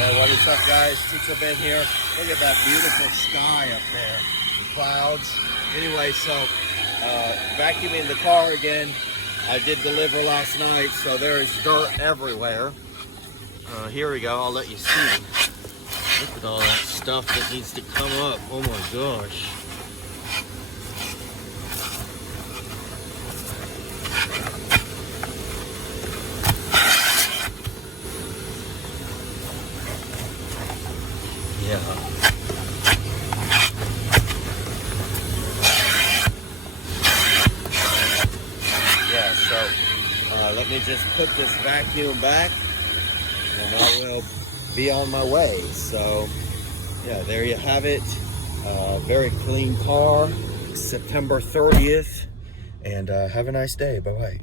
Hey, what is up, guys? Tito Ben here. Look at that beautiful sky up there. The clouds. Anyway, so vacuuming the car again. I did deliver last night, so there is dirt everywhere. Here we go. I'll let you see. Look at all that stuff that needs to come up. Oh my gosh. Yeah. Yeah, so let me just put this vacuum back and I will be on my way. So yeah, there you have it. Very clean car, September 30th, and have a nice day. Bye-bye.